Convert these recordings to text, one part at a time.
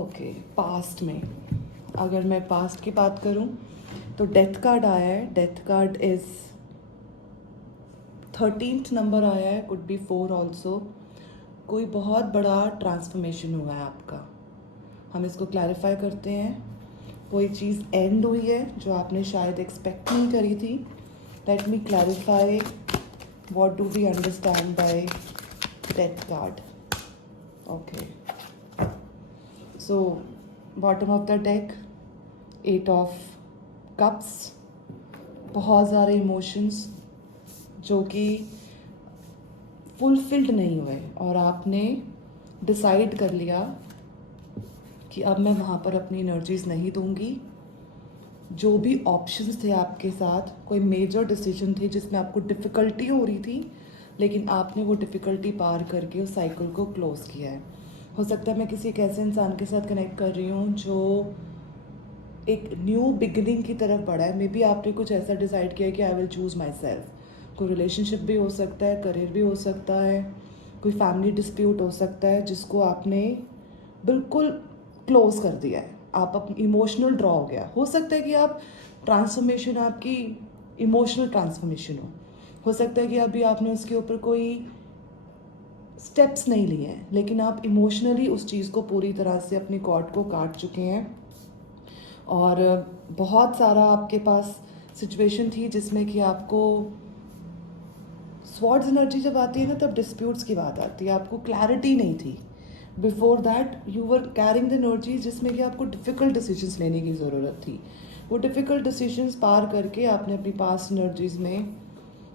Okay, past में अगर मैं पास्ट की बात करूं तो डेथ कार्ड आया है. Death card is 13th number आया है, कुड बी 4 ऑल्सो. कोई बहुत बड़ा ट्रांसफॉर्मेशन हुआ है आपका. हम इसको क्लैरिफाई करते हैं. कोई चीज़ एंड हुई है जो आपने शायद एक्सपेक्ट नहीं करी थी. Let me clarify what do we understand by death card. Okay, so bottom of the deck 8 of cups. बहुत सारे इमोशंस जो कि फुलफिल्ड नहीं हुए और आपने डिसाइड कर लिया कि अब मैं वहाँ पर अपनी एनर्जीज नहीं दूंगी. जो भी ऑप्शंस थे आपके साथ, कोई मेजर डिसीजन थे जिसमें आपको डिफ़िकल्टी हो रही थी, लेकिन आपने वो डिफ़िकल्टी पार करके उस साइकिल को क्लोज़ किया है. हो सकता है मैं किसी एक ऐसे इंसान के साथ कनेक्ट कर रही हूँ जो एक न्यू बिगिनिंग की तरफ बढ़ा है. मे बी आपने कुछ ऐसा डिसाइड किया कि I will choose my self. कोई रिलेशनशिप भी हो सकता है, करियर भी हो सकता है, कोई फैमिली डिस्प्यूट हो सकता है जिसको आपने बिल्कुल क्लोज कर दिया है. आप अपनी इमोशनल ड्रॉ हो गया. हो सकता है कि आप ट्रांसफॉर्मेशन आपकी इमोशनल ट्रांसफॉर्मेशन हो सकता है कि अभी आपने उसके ऊपर कोई स्टेप्स नहीं लिए हैं, लेकिन आप इमोशनली उस चीज़ को पूरी तरह से अपनी कॉर्ड को काट चुके हैं. और बहुत सारा आपके पास सिचुएशन थी जिसमें कि आपको स्वॉर्ड्स एनर्जी जब आती है ना, तब डिस्प्यूट्स की बात आती है. आपको क्लैरिटी नहीं थी. Before that you were carrying the energy जिसमें कि आपको डिफ़िकल्ट डिसीजंस लेने की ज़रूरत थी. वो डिफ़िकल्ट डिसीजंस पार करके आपने अपनी पास्ट एनर्जीज़ में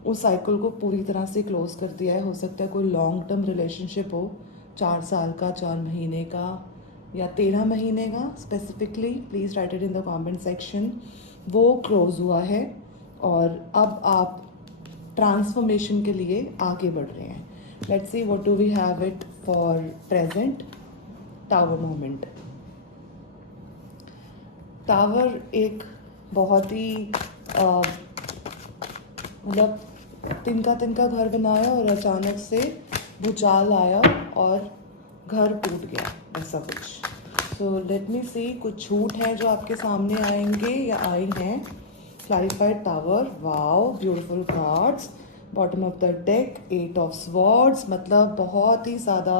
उस साइकिल को पूरी तरह से क्लोज कर दिया है. हो सकता है कोई लॉन्ग टर्म रिलेशनशिप हो, 4 साल का, 4 महीने का या 13 महीने का. Specifically please write it in the comment section. वो क्लोज हुआ है और अब आप ट्रांसफॉर्मेशन के लिए आगे बढ़ रहे हैं. Let's see what do we have it for present. Tower moment. Tower एक बहुत ही मतलब तिनका तिनका घर बनाया और अचानक से भूचाल आया और घर टूट गया, ऐसा कुछ. सो लेट मी सी, कुछ झूठ हैं जो आपके सामने आएंगे या आई हैं. Clarified tower. Wow, beautiful cards. Bottom of the deck 8 of swords. मतलब बहुत ही ज़्यादा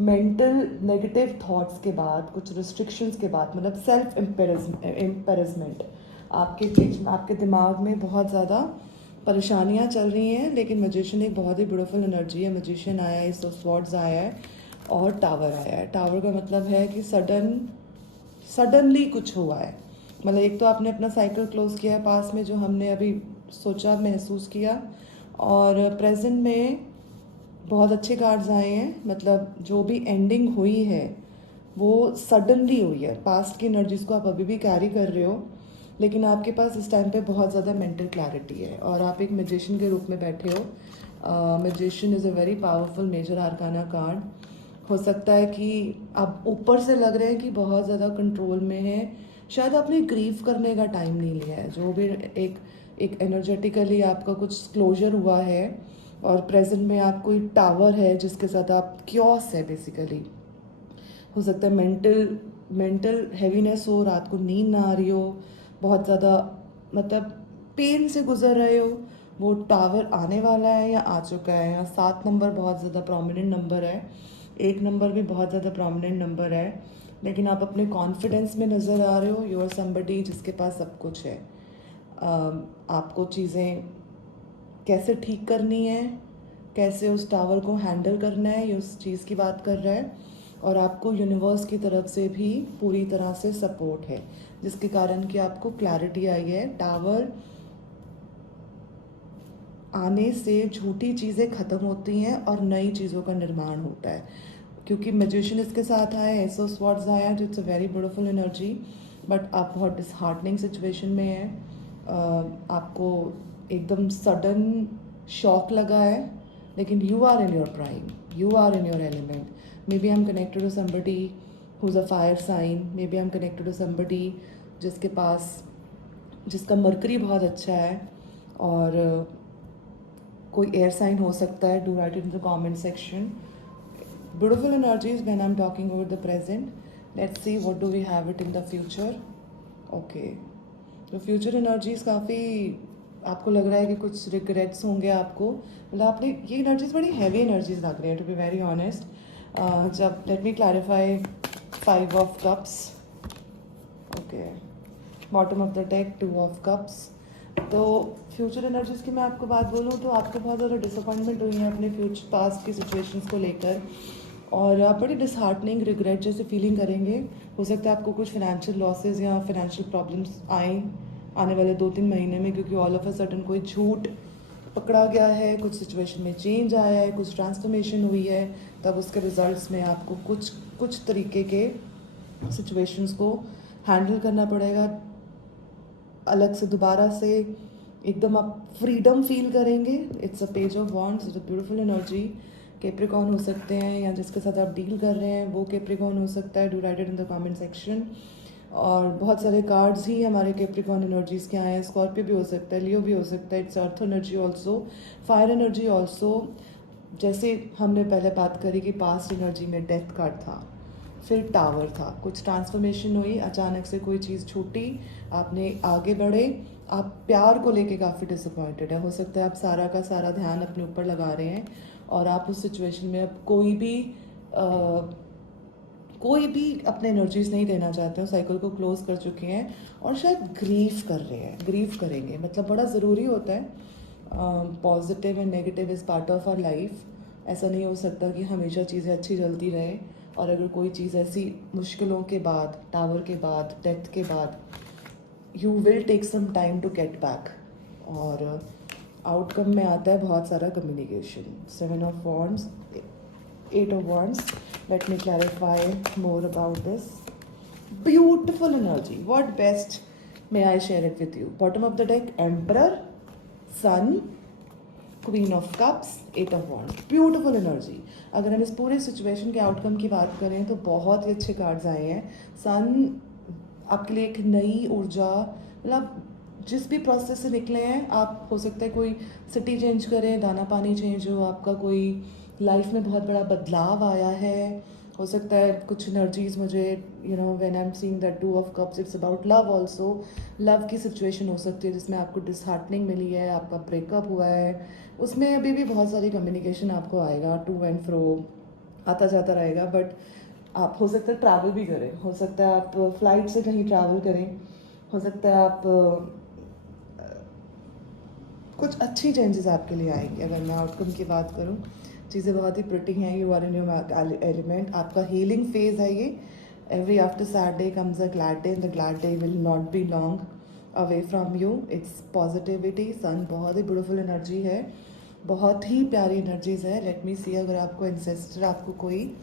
मेंटल नेगेटिव थॉट्स के बाद, कुछ रिस्ट्रिक्शंस के बाद, मतलब सेल्फ एम्पेरसमेंट आपके दिमाग में बहुत ज़्यादा परेशानियाँ चल रही हैं. लेकिन मजिशियन एक बहुत ही ब्यूटीफुल एनर्जी है. मजिशियन आया है, सो स्वॉर्ड्स आया है और टावर आया है. टावर का मतलब है कि सडनली कुछ हुआ है. मतलब एक तो आपने अपना साइकिल क्लोज किया है पास में, जो हमने अभी सोचा, महसूस किया. और प्रेजेंट में बहुत अच्छे कार्ड्स आए हैं. मतलब जो भी एंडिंग हुई है वो सडनली हुई है. पास्ट की एनर्जीज को आप अभी भी कैरी कर रहे हो, लेकिन आपके पास इस टाइम पे बहुत ज़्यादा मेंटल क्लैरिटी है और आप एक मैजिशियन के रूप में बैठे हो. Magician is a very powerful major arcana card. हो सकता है कि आप ऊपर से लग रहे हैं कि बहुत ज़्यादा कंट्रोल में है. शायद आपने ग्रीव करने का टाइम नहीं लिया है. जो भी एक एनर्जेटिकली आपका कुछ क्लोजर हुआ है और प्रेजेंट में आप कोई टावर है जिसके साथ आप क्योस है बेसिकली. हो सकता है मेंटल हैवीनेस हो, रात को नींद ना आ रही हो, बहुत ज़्यादा मतलब पेन से गुजर रहे हो. वो टावर आने वाला है या आ चुका है. या 7 नंबर बहुत ज़्यादा प्रोमिनेंट नंबर है. 1 नंबर भी बहुत ज़्यादा प्रोमिनेंट नंबर है. लेकिन आप अपने कॉन्फिडेंस में नज़र आ रहे हो. यू आर समबडी जिसके पास सब कुछ है. आपको चीज़ें कैसे ठीक करनी है, कैसे उस टावर को हैंडल करना है, ये उस चीज़ की बात कर रहा है. और आपको यूनिवर्स की तरफ से भी पूरी तरह से सपोर्ट है, जिसके कारण कि आपको क्लैरिटी आई है. टावर आने से झूठी चीज़ें ख़त्म होती हैं और नई चीज़ों का निर्माण होता है. क्योंकि मैजिशियन इसके साथ आया है, एस ऑफ स्वॉर्ड्स आया है, it's a very beautiful energy. But आप बहुत डिसहार्टनिंग सिचुएशन में हैं. आपको एकदम सडन शॉक लगा है, लेकिन you are in your prime, you are in your element. Maybe I am connected to somebody who is a fire sign. Maybe I am connected to somebody जिसका Mercury बहुत अच्छा है. और कोई air sign हो सकता है. Do write in the comment section. Beautiful energies when I'm talking about the present. Let's see what do we have it in the future. Okay, तो फ्यूचर एनर्जीज काफ़ी आपको लग रहा है कि कुछ रिग्रेट्स होंगे आपको. मतलब आपने ये एनर्जीज बड़ी हैवी एनर्जीज लग रही है, टू बी वेरी ऑनेस्ट. जब late me clarify 5 of Cups. Okay, bottom of the deck 2 of Cups. तो फ्यूचर एनर्जीज की मैं आपको बात बोलूँ तो आपको बहुत ज़्यादा डिसअपॉइंटमेंट हुई है अपने फ्यूचर पास्ट की सिचुएशंस को लेकर, और आप बड़ी डिसहार्टनिंग रिग्रेट जैसे फीलिंग करेंगे. हो सकता है आपको कुछ फाइनेंशियल लॉसेज या फाइनेंशियल प्रॉब्लम्स आए आने वाले 2-3 महीने में, क्योंकि ऑल ऑफ अ सडन कोई झूठ पकड़ा गया है, कुछ सिचुएशन में चेंज आया है, कुछ ट्रांसफॉर्मेशन हुई है. तब उसके रिजल्ट्स में आपको कुछ तरीके के सिचुएशंस को हैंडल करना पड़ेगा. अलग से दोबारा से एकदम आप फ्रीडम फील करेंगे. It's a page of wands, it's a beautiful energy. Capricorn हो सकते हैं या जिसके साथ आप डील कर रहे हैं वो कैप्रिकॉर्न हो सकता है. Do right it in the comment section. और बहुत सारे कार्ड्स ही हमारे कैप्रिकॉर्न एनर्जीज़ के आए हैं. स्कॉर्पियो भी हो सकता है, लियो भी हो सकता है. It's earth energy also, fire energy also. जैसे हमने पहले बात करी कि पास्ट एनर्जी में डेथ कार्ड था, फिर टावर था. कुछ ट्रांसफॉर्मेशन हुई, अचानक से कोई चीज़ छूटी, आपने आगे बढ़े. आप प्यार को लेके काफ़ी डिसअपॉइंटेड है. हो सकता है आप सारा का सारा ध्यान अपने ऊपर लगा रहे हैं और आप उस सिचुएशन में अब कोई भी अपने एनर्जीज नहीं देना चाहते हो. साइकिल को क्लोज कर चुके हैं और शायद ग्रीव कर रहे हैं, ग्रीव करेंगे. मतलब बड़ा ज़रूरी होता है. Positive and negative is part of our life. ऐसा नहीं हो सकता कि हमेशा चीज़ें अच्छी चलती रहे, और अगर कोई चीज़ ऐसी मुश्किलों के बाद, टावर के बाद, डेथ के बाद, you will take some time to get back. और आउटकम में आता है बहुत सारा communication. 7 of Wands, 8 of Wands. Let me clarify more about this. Beautiful energy. What best may I share it with you? Bottom of the deck, Emperor, Sun, Queen of Cups, 8 of Wands. Beautiful energy. अगर हम इस पूरे situation के outcome की बात करें तो बहुत ही अच्छे कार्ड्स आए हैं. सन आपके लिए एक नई ऊर्जा, मतलब जिस भी प्रोसेस से निकले हैं आप, हो सकता है कोई सिटी चेंज करें, दाना पानी चेंज हो, आपका कोई लाइफ में बहुत बड़ा बदलाव आया है. हो सकता है कुछ एनर्जीज मुझे when I am seeing that 2 of Cups, it's about love also. Love की सिचुएशन हो सकती है जिसमें आपको डिसहार्टनिंग मिली है, आपका ब्रेकअप हुआ है. उसमें अभी भी बहुत सारी कम्युनिकेशन आपको आएगा, टू एंड फ्रो आता जाता रहेगा. बट आप हो सकता है ट्रैवल भी करें, हो सकता है आप फ्लाइट से कहीं ट्रैवल करें, हो सकता है आप कुछ अच्छी चेंजेस आपके लिए आएंगे. अगर मैं आउटकम की बात करूं, चीज़ें बहुत ही प्रिटी हैं. You are in your element. आपका हीलिंग फेज है ये. Every after sad day comes a glad day, and the glad day will not be long away from you. It's positivity. Sun बहुत ही ब्यूटीफुल एनर्जी है, बहुत ही प्यारी energies है. Let me सी अगर आपको एंसेस्टर आपको कोई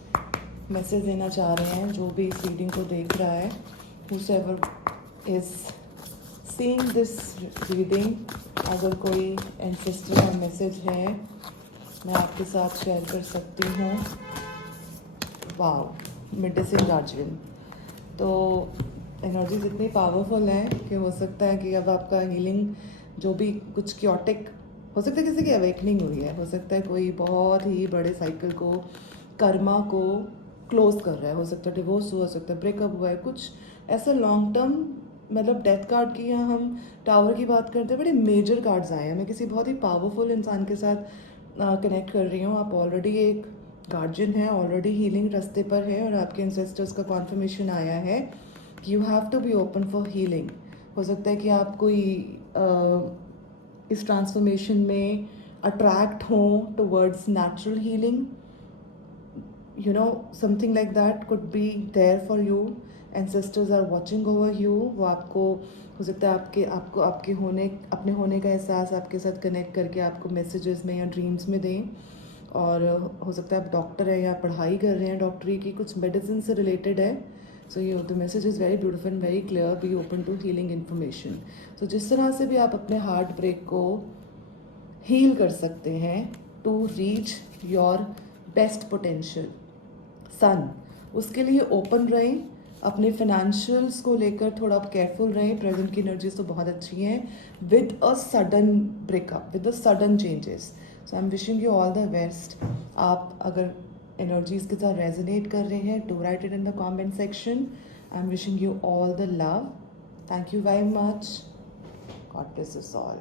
मैसेज देना चाह रहे हैं, जो भी इस रीडिंग को देख रहा है, whoever is seeing this reading, अगर कोई एंसेस्टर का मैसेज है मैं आपके साथ शेयर कर सकती हूँ. Wow, medicine guardian. तो एनर्जीज इतनी पावरफुल हैं कि हो सकता है कि अब आपका हीलिंग जो भी कुछ क्योटिक, हो सकता है किसी की अवेकनिंग हुई है, हो सकता है कोई बहुत ही बड़े साइकिल को, कर्मा को क्लोज कर रहा है, हो सकता है डिवोर्स हुआ, हो सकता है ब्रेकअप हुआ है, कुछ ऐसा लॉन्ग टर्म. मतलब डेथ कार्ड की या हम टावर की बात करते हैं, बड़े मेजर कार्ड्स आए हैं. मैं किसी बहुत ही पावरफुल इंसान के साथ कनेक्ट कर रही हूँ. आप ऑलरेडी एक गार्जियन है, ऑलरेडी हीलिंग रास्ते पर है, और आपके एंसेस्टर्स का कॉन्फर्मेशन आया है कि you have to be open for healing. हो सकता है कि आप कोई इस ट्रांसफॉर्मेशन में अट्रैक्ट हों towards natural healing. Something like that could be there for you. Ancestors are watching over you. वो आपको हो सकता है आपके अपने होने का एहसास आपके साथ कनेक्ट करके आपको मैसेजेस में या ड्रीम्स में दें. और हो सकता है आप डॉक्टर हैं या पढ़ाई कर रहे हैं डॉक्टरी की, कुछ मेडिसिन से रिलेटेड है. So the message is very beautiful and very clear. Be open to healing information. So जिस तरह से भी आप अपने हार्ट ब्रेक को हील कर सकते हैं to reach your best potential. Sun, उसके लिए ओपन रहें. अपने फाइनेंशियल्स को लेकर थोड़ा आप केयरफुल रहें. प्रेजेंट की एनर्जीज तो बहुत अच्छी हैं. With a sudden breakup, with a sudden changes. So I am wishing you all the best. आप अगर एनर्जीज के साथ रेजोनेट कर रहे हैं, do right it in the comment section. I am wishing you all the love. Thank you very much. God bless us all.